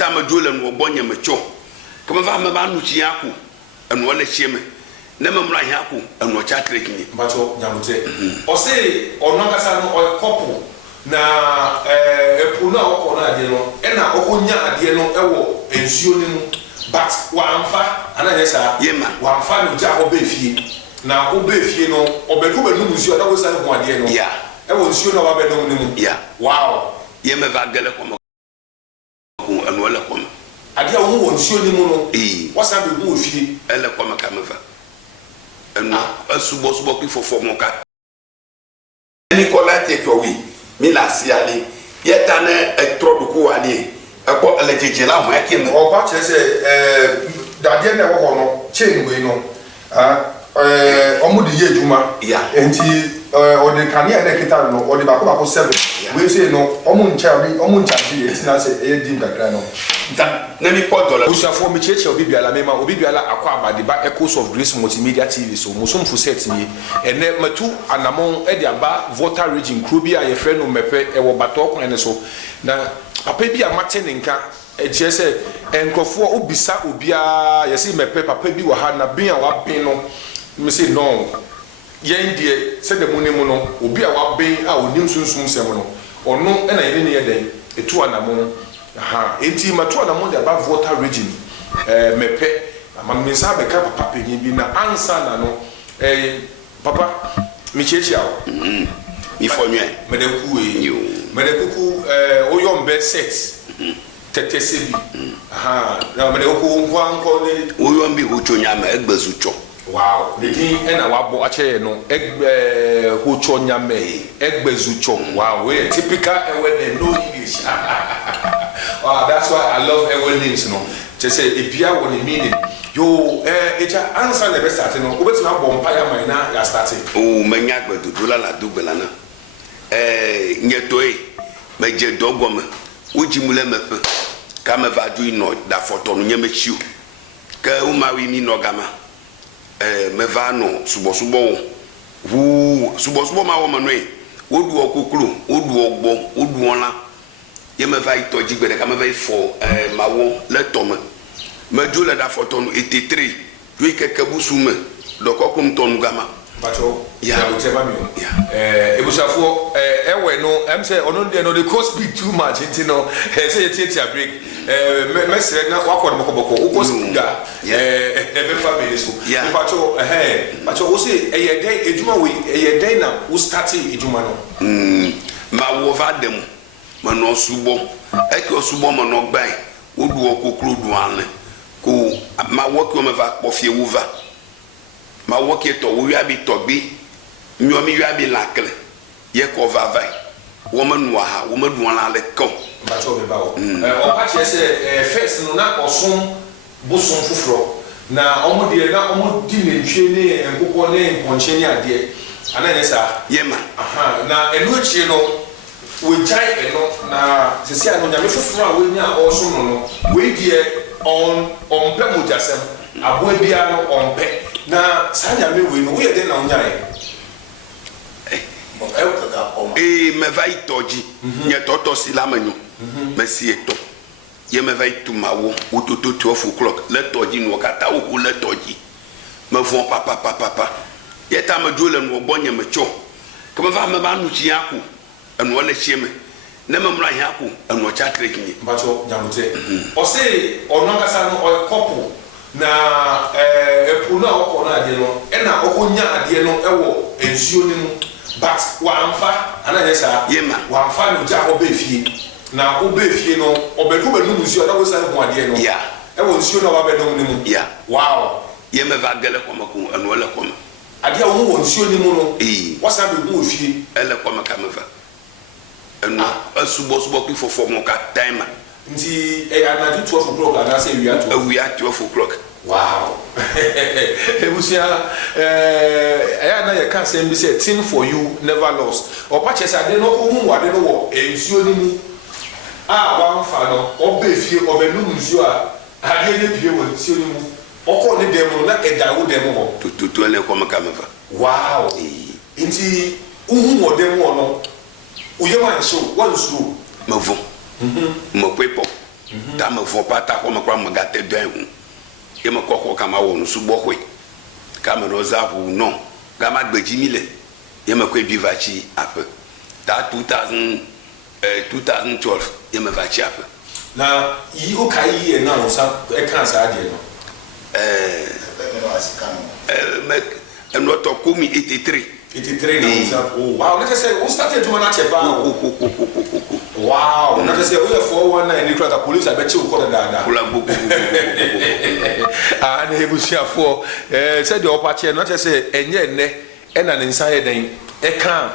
yeta ma dole no bonye me cho kama va me ba nu chi aku eno le chieme na me mra hiaku eno cha trekinye bacho nyamute o se ono ngasa no o couple na epu na okọ na ade no e na okonya ade no ewo ensuo ni mu but wamfa ana yesa yema wamfa no ja obe fie na obe fie no obedu benu nsuo na wo sa no ade no ya ewo nsuo na wa be no mu ya wow yema va gele ko eno le ko ade a wo nsuo ni mu no wasa be mu fie ele ko makameva eno asubo ki fofo mo ka ni ko la te ko wi mi la si ale yeta na etroduko ale ko ele jeje la mo yake no o ba che se dade na wo no chain we no omudi ye juma enti o de kania na kita no o de bako 7 we say no omuncha bi enti na se e dim kakra no na mi po dollar usafo mi cheche obibiala mema obibiala akwa abadeba Echoes of Grace Multimedia TV so musomfo set ni ene matu anamon e de aba voter region krubi a ye frɛ no mepe e wo bato kon ene so na papa bi amate ne nka e je se enkrofo obisa obia ye se mepe papa bi wo ha na bin a wa bin no me say no yen die se de munemu no obi a wa bin a onim sunsun sem no ono e na ye ne ye den etu anamon enti matu anamon de aba voter region mepe amamisa be ka papa penyi bi na ansa na no papa mi chechi awo mi fonye medekuku oyombe set tetesebi na medekuku nko ni oyombe hochonya ma egbezucho wow the thing ena wabo ache no hochonya me egbezucho wow we typical when no English wow that's why I love our names no just say ebia what it meaning yo eja answer the best start no obeti na bomb empire man na ya start o manya gbedu dola la dubela na nyetoe meje dogoma ojimule mepe kama vadu ino da foto no nyemechiu ka umawi mi no gama meva no subo wu subo ma wo manwe odu okukuru odu ogbo odu ona ye meva itoji gbede kama ve fo mawo le tome mejo le da foto no etetre yo kekebusu me dokokum tonu gama bacho ya utema mi ebusafo ewe no em say ono de no the cost be too much into no say a break mesre na wakọ mokoboko uko ga ebe family so bacho wo say eye den ejuma we eye den na wo start ejuma no ma wo va dem ma no subo eke osubo ma no gban odu okokro du anle ko ma wo ko me va pofie wo va ma wo ke to wo ya bi to bi nyomi ya bi lakle ye ko va vai wo manu ha wo madu ala le ko ba cho be ba o pa che se first no na osun bosun fufuro na omo de na omo di ne ntwe ne enkoko ne nkonche ne ade ana ne sa ye ma na enu echi no we jai eno na sesi anu nya me fufuro a we nya osun no we die on pe mojasem abo bia no on pe na sanya me we no we de na unyare me va itoji nye toto silamanyo me si eto ye me va itumawo utoto 12 o'clock le toji no kata o le toji me fon papa ye ta me dole no gbonye me cho kama va me ba nu chi aku eno le chieme na me mra hiaku eno cha trekinye bacho nyamute o se ono ngasa no o couple na epu na okọ na ade no e na okonya ade no ewo ensuo ni mu but wamfa ana yesa yema wamfa no ja obe fie na obe fie no obedu benu nsuo na wo sa ho ade no ya ewo nsuo na wa be no ni mu ya wow yema va gele komako eno le koma ade a wo nsuo ni mu no wasa be mu fie ele koma kameva eno asubo ki fofo mo ka time nti anadu 12 o'clock ana say we are 12 o'clock wow ebusia na ye can say say thing for you never lost opa chese ade no ohun wade no wo ensuo ni mu wa mfa no obe fie obenu nsuo a ade ne pie wo ensuo ni mu okọ ne dem na edawo dem ho tutu ele ko makameva wow nti ohun wo dem wo no uye man show one slow mavo mo pepo ta me vɔ pata ko me kwa me gate dɔn hu ye me kɔkɔ kama wɔ nu subɔ hoe kama roza hu no gama gbeji mi le ye me kɔ bi va tsi aƒe ta 2012 ye me va tsi aƒe na yi o kai yi na o sa e kan sa de no me no to komi 83 na o sa oh wow na say o start to na chepa wow na say o ye 419 ni kra police abeche o ko da kula buku na ebusuafo say de opache na say enye enne e na ne nsa ye den e kan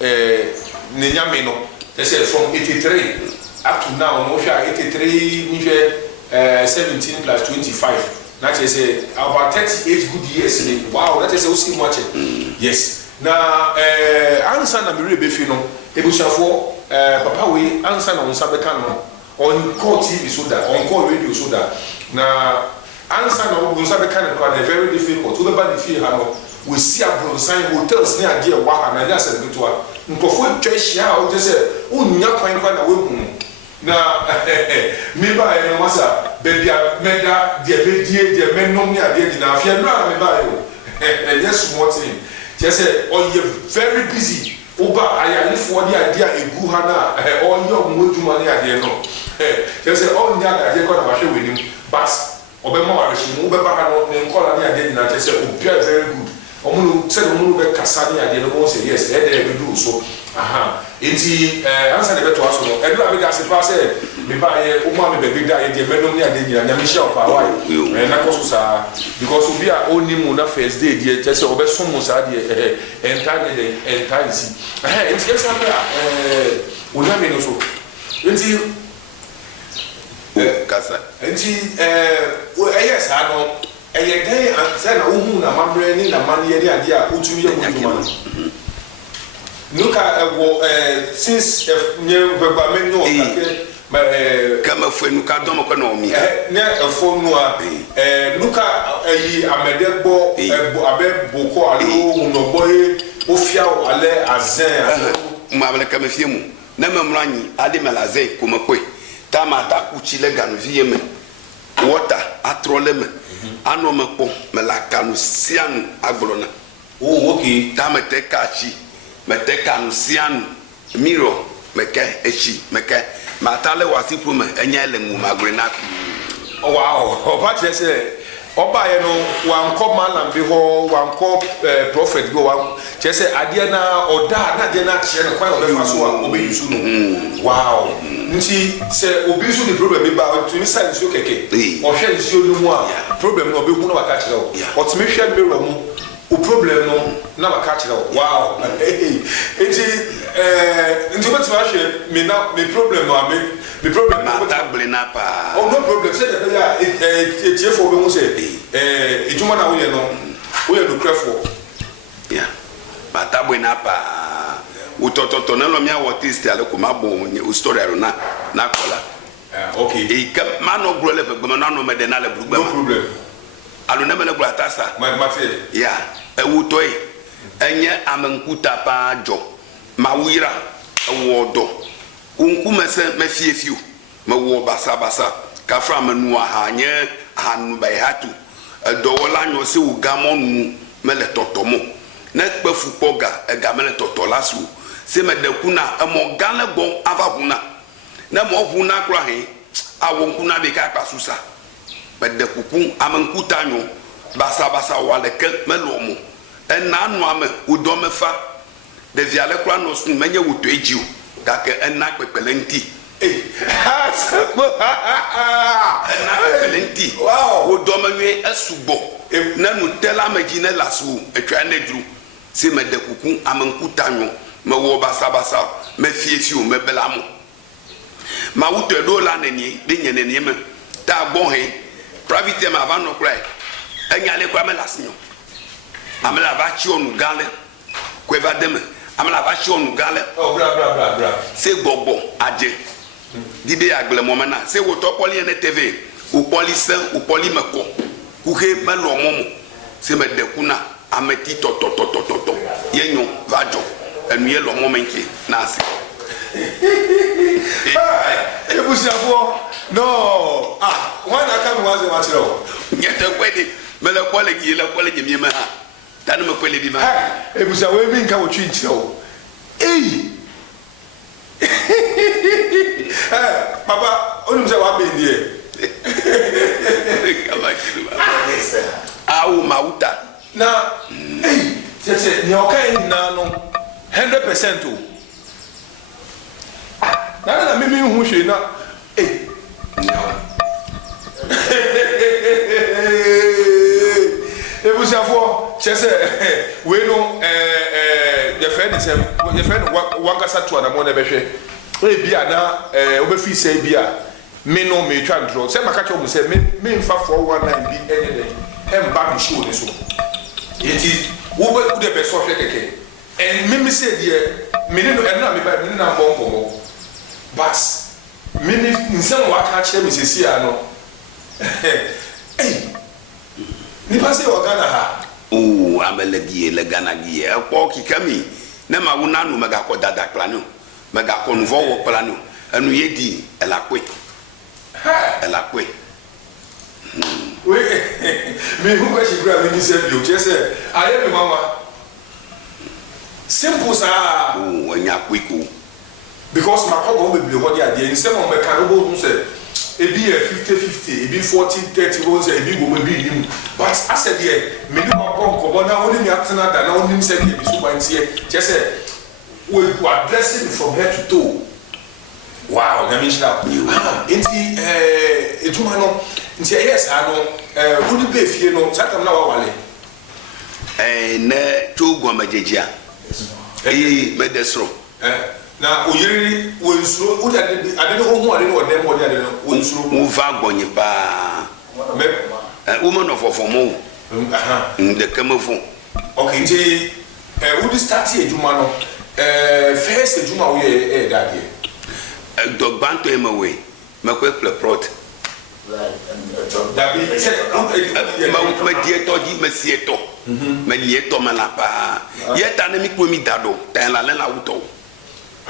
ne nyame no say from 83 up to now no sure 83 ni 17 plus 25 na say about 38 good years wow that is o see much yes na ansa na me rebefi no ebusuafo papa we ansa na onsa beka no on call TV so that on call radio so that na ansa na onsa beka no na very difficult to be feel ha no we see abronsan hotels ne ade wa ha na ya se betoa nkofo twahia o je se unya kwan na we hu na me ba e no masa bebia meda de bedie de menom ne ade na afia no na me ba yo yes what thing just say oh you very busy oba ayalifo de ade a egu ha na oh you moduma ne ade no just say oh nya ade ko na ba hwe wenim but obema wa hwe mu obeba ha no ne nkola ne ade na just say obia very good omuno said omuno be kasa ne ade no go say yes e dey be do so aha enti answer the beto aso no edu abega se pa say me ba ye o ma me be da ye de menom ne ade nyina nyame hye opa wa na koso sa because obi a oni mu na first day de just say obesom mu sa de entire si enti yes am o nyame no so enti kasa enti yes ha no eye den say na ohu na mamre ni na mane ye ade a otu ye moduma no nuka since nye baba me no kake kama fue nuka domo ko no mi ne efo no a nuka yi amedegbo abeboko alo unoboye ofia ale azen ma bele kama fie mu na memranyi ade melaze ko makwe ta ma ta kuchi le ganu vie me water atrole me ano me po me la kanu sianu agblona oh okay ta me te kachi mete kanu sianu miro meke echi meke matale wasipu me enya le mu magrena wow oba chese oba ye no wanko malam bi ho wanko prophet go wan chese ade na oda na de na che no kwa obefa so a obe yusu no wow nti se obi su the problem bi ba to ni science o keke o hwe nsi onu mu a problem no obe hu no waka kire o o timi hwe mirror mu o problem no na waka kire o wow enti betima hwe me na me problem no me problem na table na pa oh no problem say that ya etiefo be hu say ejuma na wo ye no crefo yeah table na pa utototo na lo mia wotist ale ko mabo o story aro na kola okay e ka mano gro le begbe na no me de na le brugbe no problem alo na me le gro atasa mate yeah ewutoi enye amankuta pa jo mawira ewodo unku mese mefiefiu mewo basa ka fra manu ahanye hanu bai hatu edowola nyo se ugamonu mele totomo na kpefu poga egamele totolasu se medekuna emogale bon avahuna na mo huna kra he awonkuna be ka pasusa medekuku amankuta nyo basa waleke melomo enanu ame udomefa de viale kra no sun menye wuto ejiu kake enna pepelenti pepelenti wow udomenwe esubo na nutella magine lasu etwa na duru se medekuku amankuta nyo mewo basa mefiefiu mebelamu ma wuto edola neni de nyeneni me ta gbon he private ma va no kra enyale kwa melasinyo amela va chi onu gale kweva deme amela va chi onu gale oh bra se gbogbo aje dide agle momena se wo to poli ene tv u poli se u poli meko ku he melo momo se medekuna ameti to yenyo vajo enu ye lo momenki na asi ebusiafo no wọn na aka mi wọn sẹ wọn kyerɛ o. nyɛtɛ kwɛde mɛlɛ kɔlɛ gyi lɛ kɔlɛ gyi miɛmɛ ha tani mɛ kwɛlɛ bi ma. ebusiafo emi nka wotwi nkyerɛ o eyi papa onim sɛ wabɛn deɛ. kaba kiri ma awo ma wuta. na eyi kyerɛ nea ɔka yɛ nyinaa no 100% o na mímí hu hwee na ebusiafo kyerɛ sɛ wei no yɛfrɛ no wankasa to anamɔ na ɛbɛhwɛ ebi a na wobɛfiri sɛ bi a me no metwa ntorɔ sɛ maka kyerɛ wo sɛ memfa 419 bi ɛnyɛ dɛ ɛmba me hyew ne so yɛnti wode bɛsɛ hwɛ kɛkɛ meme sɛ deɛ mene no ɛno a mene na mbɔ nkɔmmɔ but mene nsɛm waka kyerɛ me sɛsi a no nipa sɛ wɔ Ghana ha amɛlɛ gie lɛ Ghana gie ɛkpɔ kika mi ne ma wo nanu mɛga kɔ dada kpla no mɛga kɔ nuvɔ wɔ kpla no ɛnu yɛ di ɛlakpe me hu kwɛsi kura mi ni sɛ bi o kyerɛ sɛ ayɛ mi mama simple saa ɛnya kweko because ma kɔ gɔn bebree hɔ de adeɛ nsɛm a ɔmɛka no bɔ ɔmo sɛ ebi yɛ 50-50 ebi 40-30 wɔn sɛ ebi wɔn ebi nim but asɛ deɛ mene ma bɔ nkɔmɔ na wɔn ni atena da na wɔn nim sɛ deɛ ebi so ba ntiɛ kyerɛ sɛ wɔ addressing from head to toe wow na mi nhyira nti edwuma no nti ɛyɛ saa no wɔn bɛ fie no saa tam na wawale ne tó gɔmɛgyegya eyi mɛdɛ soro na oyiri wɔ nsuro wodi ade ne ho ade ne wɔ dɛm wɔ ade ne wɔ nsuro mo va gbɔnyi paa woman of ɔfɔmɔ de kɛmɛfo okay nti wodi start edwuma no first edwuma wo yɛ dadeɛ dɔgbanto yi ma wei mɛkɔ plɛ prɔt dabi sɛ mɛ die tɔ di mɛ sie tɔ mɛ lie tɔ mɛ la paa yɛ ta ne mi kuro mi da do ta yɛ la lɛ la wutɔ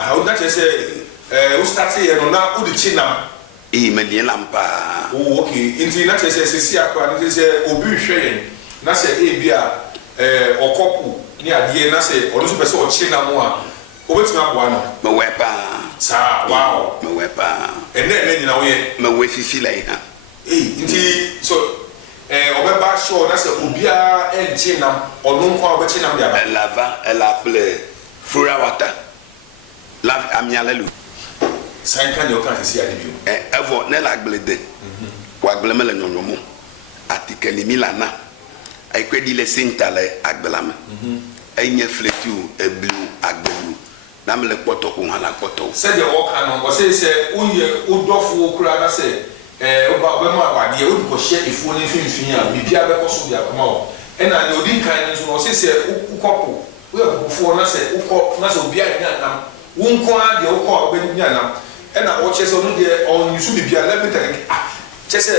o da kyerɛ sɛ o start yɛ no na o de kyi nam mɛ lie lam paa okay nti na kyerɛ sɛ sisi akora ne sɛ obi hwɛ yɛn na sɛ ebi a ɔkɔpo ne adeɛ na sɛ ɔno nso pɛ sɛ ɔkyi nam a obetumi aboa no mɛ wɛ paa saa wow mɛ wɛ paa ɛnɛ nyina wo yɛ mɛ wɛ fifi la yi ha nti so ɔbɛba sure na sɛ obiara ɛnkyi nam ɔno nko a ɔbɛkyi nam de aba ɛlava ɛlaplɛ fura wata la amialelu san kan de ɔka sisi ade bio ɛvɔ ne la gble de wa gble me le nyɔnyɔmo atikeli mi la na ekwe di le senta le agbela me enye fletu eblu agbelu na me le kpɔtɔ ko hala kpɔtɔ sɛ de ɔka no ɔsɛ sɛ woyɛ wodɔfo kura na sɛ ɔbɛma awadeɛ wode kɔhyɛ efuo ne mfimfini a bibia bɛkɔ so de akoma wɔ ɛna ne odi nkan no nso no ɔsɛ sɛ wokɔpo woyɛ kɔpofoɔ na sɛ wokɔ na sɛ obiara nya nam wo nko a deɛ wokɔ a wobɛnya nam ɛna ɔkyɛ sɛ ɔno deɛ ɔnyusu bibia let me tell you kyɛ sɛ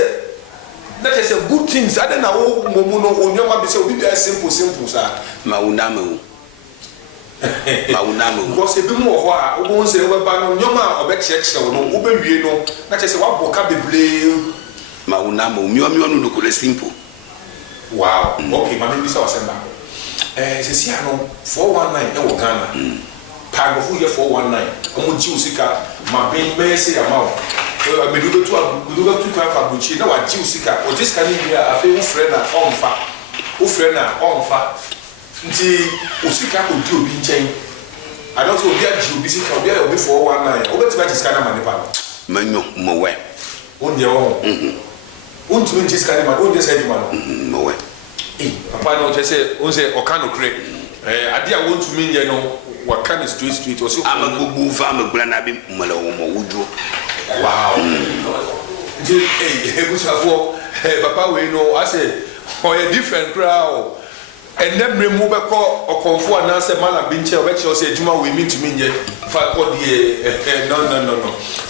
na kyɛ sɛ good things ade na wo momu no onyama bi sɛ obi bia simple saa mauname because ebi mu wɔ hɔ a wobɛhu sɛ wobɛba no nyɔma a ɔbɛkyerɛkyerɛ wo no wobɛwie no na kyɛ sɛ woabɔ ka bebree mauname miɔmiɔ no nokole simple wow okay ma mebi sɛ ɔsɛm baako sɛsia no 419 ɛwɔ Ghana paagɔfo yɛ 419 ɔmo gye wo sika ma bɛn bɛyɛ sɛ yama wo medu bɛtu kwan fa aburokyi na wagye wo sika ɔgye sika no wie a afei wofrɛ na ɔmfa nti o sika kɔdi obi nkyɛn adɔsɛ obi agye obi sika obi ayɛ obi 419 wobɛtumi agye sika no ma nipa no manyo mowɛ wonyɛ wɔ ho wontumi ngye sika no ma wonyɛ sɛ adwuma no mowɛ papa no ɔkyɛ sɛ wo sɛ ɔka nokorɛ ade a wontumi nyɛ no waka no straight ɔsɛ ama gbogbo fa amagula na bi mmele wɔ mɔ woduro wow nti ebusafoɔ papa wei no asɛ ɔyɛ different koraa o ɛnɛ mmerɛ mu bɛkɔ ɔkɔmfo anaasɛ malam bi nkyɛn ɔbɛkyerɛ sɛ adwuma wei mentumi nyɛ fa kɔdeɛ no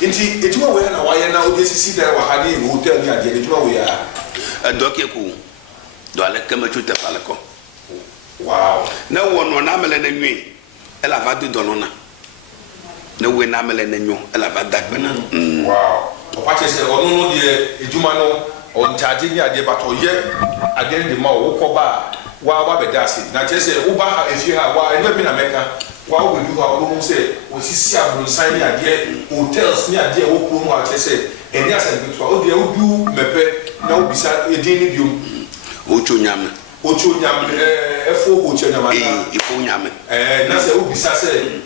nti adwuma wei na wayɛ na wode sisi dan wɔ ha ne yɛ hotel ne adeɛ adwuma wei a dɔke ko dɔ ale kɛmɛtso tɛ falɛ kɔ wow ne wɔ nɔ n'amɛlɛ ne nui ɛla va do dɔnɔ na ne we na mele ne nyo ela ba dagbena wow opa chese onu no de ejuma no on charge ni ade but oye ade de ma wo ko ba wa be dase na chese wo ba efi ha wa ene bi na meka wa wo du ha wo se o sisi abrunsan ni ade hotels ni ade wo pro mu a chese eni asa bi to o de wo du mepe na wo bisa edin ni biom ocho nyame efo ocho nyama ifo nyame na se wo bisa se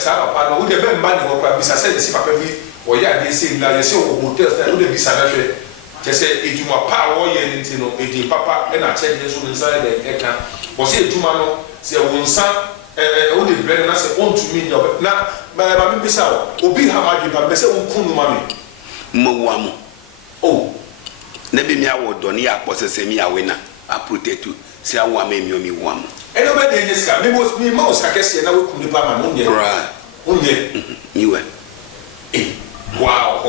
sa papa no wo de be mba ne wo kwa bisa se si papa bi o ya de se na se wo hotels na wo de bisa na hwe chese ejuma pa wo ye ni ntino edin papa e na che de so nsa de eka wo se ejuma no se wo nsa wo de bre na se on to me na ba mi bisa obi ha ma dwe pa be se wo kunu ma me mo wa mo oh na be mi awo do ni aposese mi awena a protect si awo am mi o mi wa mo eno be de nyeska mi mo ska kese na wo kunu pa ma no nye right onye niwe wow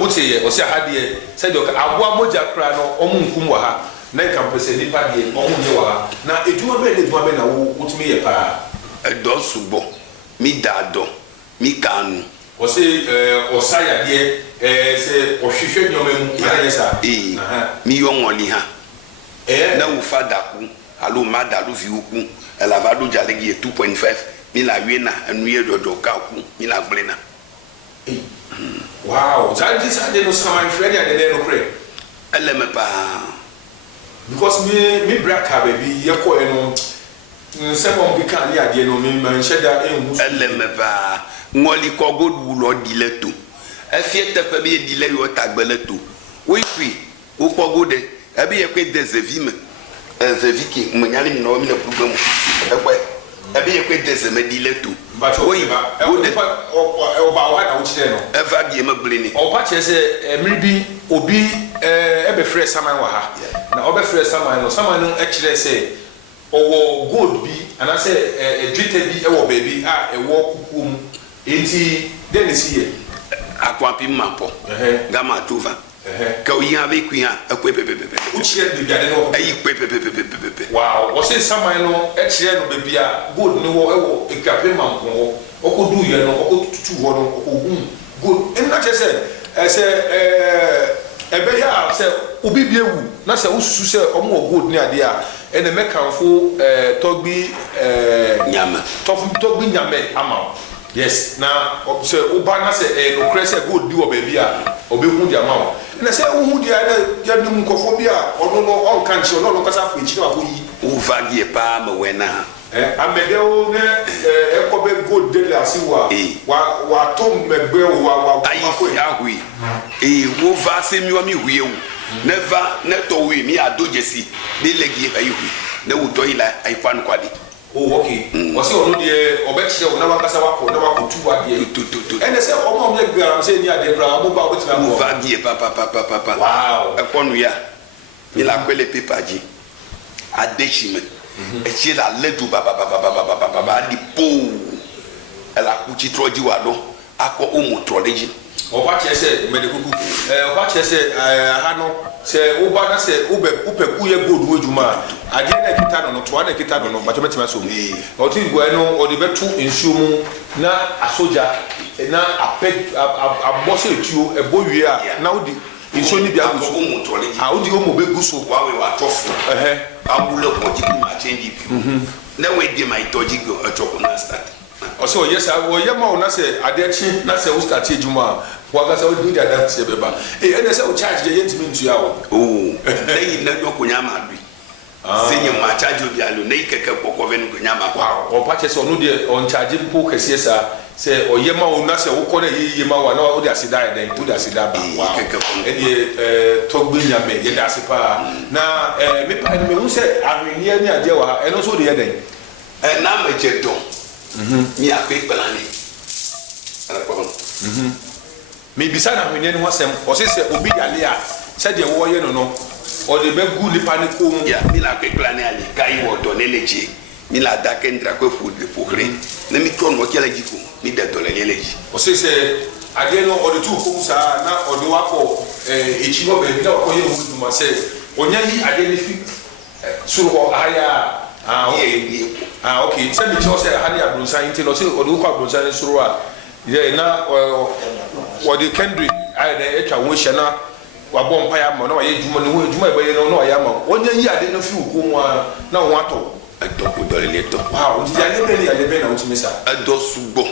what say o say hade say do aboa moja kra no omu nkum wa ha na nkampese nipa de omu nye wa ha na eduma be na wo utumi ye pa do subo mi dado mi kanu o say o saya de say o hwehwe nyoma mu ya yesa mi yo ngoli ha na wo fada ku alo mada lo vi ku elavado jalegi 2.5 mi la wiena anu ye do ka ku mi la gblena wow jadi no sama friend ya de no pray eleme pa because me braka baby ye ko eno sebon bi kan ya de no me man sheda enhu eleme pa ngoli ko god wulo dileto efiete pe bi dile yo tagbeleto oui puis o ko gode e bi ye ko desevime zeviki mnyali mi no mi le problem e ko e bi ye ko deseme dileto oui ba o ba wa na wo chire no eva bi me bleni o pa che se mribi obi e be frɛ saman wa ha na o be frɛ saman no e chire se owo gold bi ana se dwite bi e wo baby a e wo kukum enti den si ye akwapi mapo gama tuva ka o yin avec kuya ekwepepepepe o chire bi biade no ayi kwepepepepepe wow o se saman no e chire no baby a gold no wo e wo ekwapi mampo o ko du ye no o ko tutu ho no o ko gold en na che se ebe ya se obi bi ewu na se ususu se omo gold ni ade a ene mekanfo togbi nyame togbi nyame ama yes na se oba na se no krese gold di wo ba bi a obi hu di ama na se hu di na ya ni nkofo bi a ono no on kan chi ono no kasa fu echi wa ko yi o vagie pa me wena amedeo ne ekobe gold de la si wa tom megbe wa ayi ya hui wo va se mi o mi hui ewu never neto we mi adojesi de legi ayi hui ne wo to ila ai fan kwadi oh okay o se onu de obekire o na wakasa wako na wako tu wa de ene se o mo me gram se ni ade bra mo ba o betina mo vagie papa wow e ponu ya mi la kwele pepaji adeshime e che la ledu baba di po ela kuchi troji wa do akọ omo troleji o ba che se me de kuku o ba che se ha no se o ba na se upe ku ye gold wejuma ade na kita no to na kita no ba chemetima so mi o ti gwa no o de betu nsuo mu na asoja na abose etuo ebo wie a na o di nsuo ni bia gusu omo troleji a o di omo be gusu wa we wa tofu abule ko ji ma change bi na we di my toji go atoko na start o so yes o ye ma o na se ade chi na se o start ejuma wa ga se o do that se beba ene se o charge je yentimi ntu ya o leyi na do ko nyama bi senye ma charge obi alo nei keke kokko venu ko nyama kwa o pa che se o no de on charge po kese sa se o ye ma o na se wo ko na ye ma wa na o de asida ya den o de asida ba wa ene togbe nyame ye da se pa na me pa me hu se ahwenia ni ade wa eno so de ye den na me je don mi akwe plani ala ko me bisa na ahwenia ni ho asem o se obi yale a se de wo ye no o de be gu ni pani ko mu ya mi la akwe plani ali kai wo do neleji mi la da kendra ko fu de pokre na mi ton mo kela jiko mi de do neleji o se ade no o de tu ko sa na o de wa ko echi ho be da ko ye mu duma se onya yi ade ni fi suru ho aya okay se mi cho se hali abrunsan inte lo se o de ko abrunsan suru a yeah na what the Kendrick I dey etwa won hye na wa bɔ mpa ya ma na wa ye dwuma ne ho dwuma e bɛyɛ no na wa ya ma onye yi ade no fi ko mu a na won atɔ eto ko dole le to wow ya le be na utimi sa edo sugbo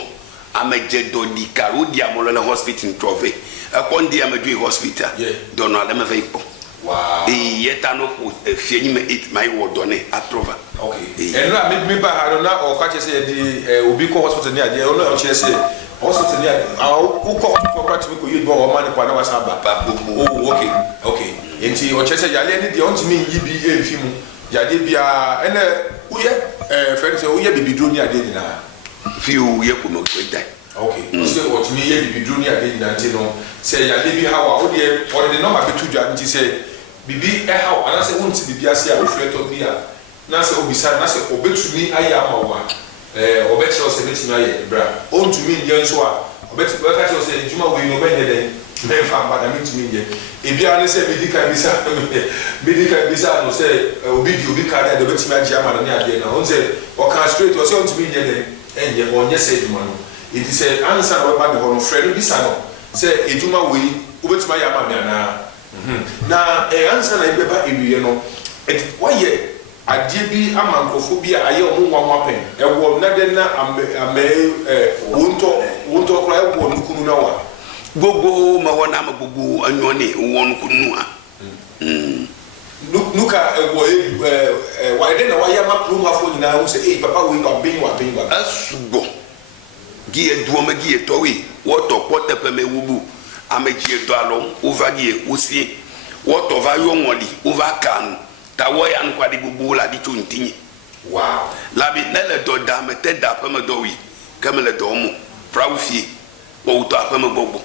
ameje do di karo di amolo le hospital trove akon di amedwe hospital do no ale me fe ipo wow e yeta no ko fie ni me 8 my word on atrova okay and na me ba ha no na o ka che se di obi ko hospital ni ade o no o che se hospital ni ade o ko hospital ko ti ko yi do o ma ni kwa na wa sa ba oh okay enti o che se ya le ni di on ti mi yi bi e fi mu ya de bia ene uye friend say uye bibidro ni ade ni na fi uye ko mo ko dai okay so what me ye bibidro ni ade ni na nti no say ya de bi hawa o de number be tu dwa nti say bibi e hawa ana say wonti bibi ase a ofreto bi a na say obisa na say obetumi aye ama wa obetche o say betumi aye bra ontumi nje nso a obetumi ka say o say juma we no benye den me fa ba da mitumi nje ebia ne say medical bisa no say obi ka da obetumi aje ama no ne ade na on say o kan straight o say ontumi nje den enje onye say juma no it is say answer we ba de ho no frere bisa no say ejuma we obetumi aye ama me ana na answer na ibeba ewiye no et waye adie bi amankofo bi aye omo nwanwa pen ewo na de na ame wonto kra ewo nukunu na wa gogo ma wona ma gogo anyone won kunu a nuka ewo wa de na wa ya ma plum afo nyina wo se papa we ba ben wa asugo gi eduo ma gi etowi wo to potepe me wubu ameji edo alom over gi osie wo to va yo nwoli over kan ta wo ya nkwa di gugu la di chuntinyi wow la bi nele do da me te da pa me do wi kama le do mu prawfie wo to pa me gbogbo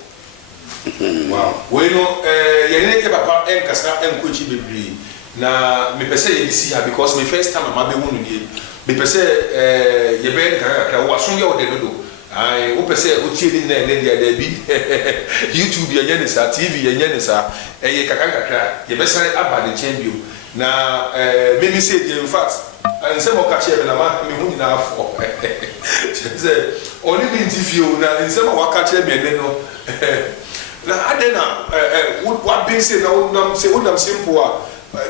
wow we no ye ne ke papa enkasa enkochi bebri na me pese ye disi ha because my first time ama be hunu nie me pese ye be ka wa so ye o de do ai wo pese o tie ni na dia da bi YouTube ye nyane sa TV ye nyane sa ye kakakakra ye be sare aba de champion na me say in fact and say mo ka che na ma me hu na afọ say only the interview na say mo ka che me no na ade na what been say na unam simple a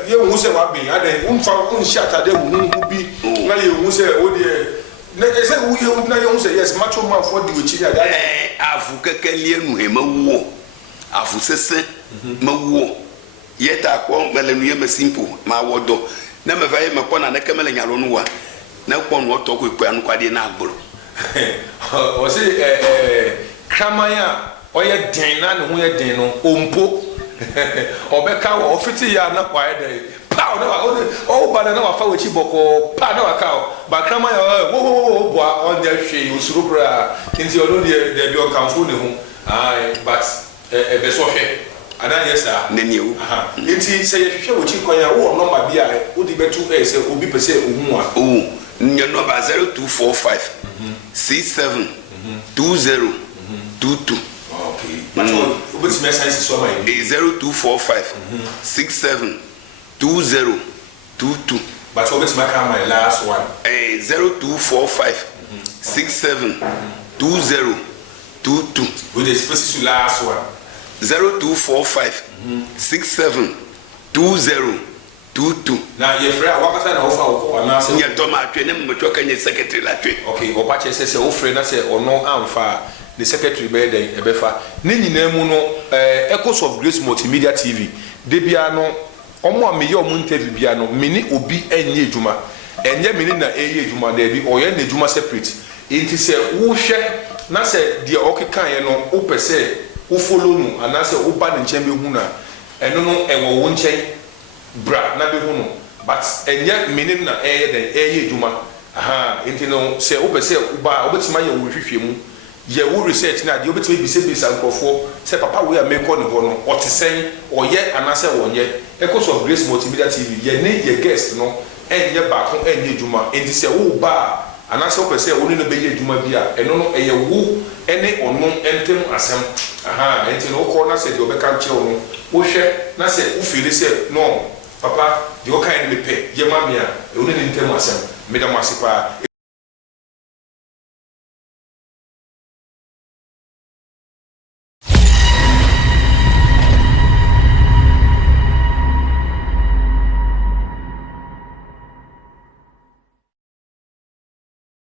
ye hu say what been ade unfa unshata de hu bi na ye hu say o de na say hu ye na ye hu say yes macho man for the wechi ada afu kekelie nu he mawo afu sese mawo yeta ko mele nu ye ma simple ma wodo na me vaye me ko na kemele nyalo nu wa na ko nu to ko anu kwade na agboro o say kramaya oye den na ne ho ye den no ompo obeka wo ofiti ya na kwa de pa na o ba na wa fa wechi boko pa na wa ka ba kramaya wo bo on there hwe usuru bra kinti odo de bi o kanfo ne ho ai but be so hwe ana yes sir neniu nti say ye hwe wechi kwanya wo number bia wo di betu say obi pese ohun a nye number 0245 67 20 22 okay but what's my size so my 0245 67 20 22 but what's my last one 0245 67 20 22 with the specific last one 0245 67 20 22 na ye frɛ wakasa na ofa wo na se nye to ma atwe ne mmetwe ka nye secretary la twe okay opa che se wo frɛ na se ono amfa the secretary be den ebefa ne nyina mu no Echoes of Grace Multimedia TV de bia no omo ameye omo interview bia no mini obi enye edwuma enye mini na eye edwuma da bi oye na edwuma separate enti se wo hwɛ na se de okekan ye no wo pese wo follow no ana se wo ba ne nkyɛn be hu na eno no ewo wo nkyɛn bra na be hu no but enye mini na eye den eye edwuma enti no se wo pese wo ba obetima ye wo hwehwɛ mu ye wo research na de obetime bisa nkofo se papa we a make on ho no otisen oye anase wonye Echoes of Grace Multimedia TV ye ne ye guest no enye ba ko enye djuma enti se wo ba anase wo pese wo ne no be ye djuma bia eno no eye wo ene ono entem asem enti no ko na se de obeka nche wo no wo hwe na se wo feel se no papa de o kan me pe ye ma me a wo ne entem asem me da mo ase pa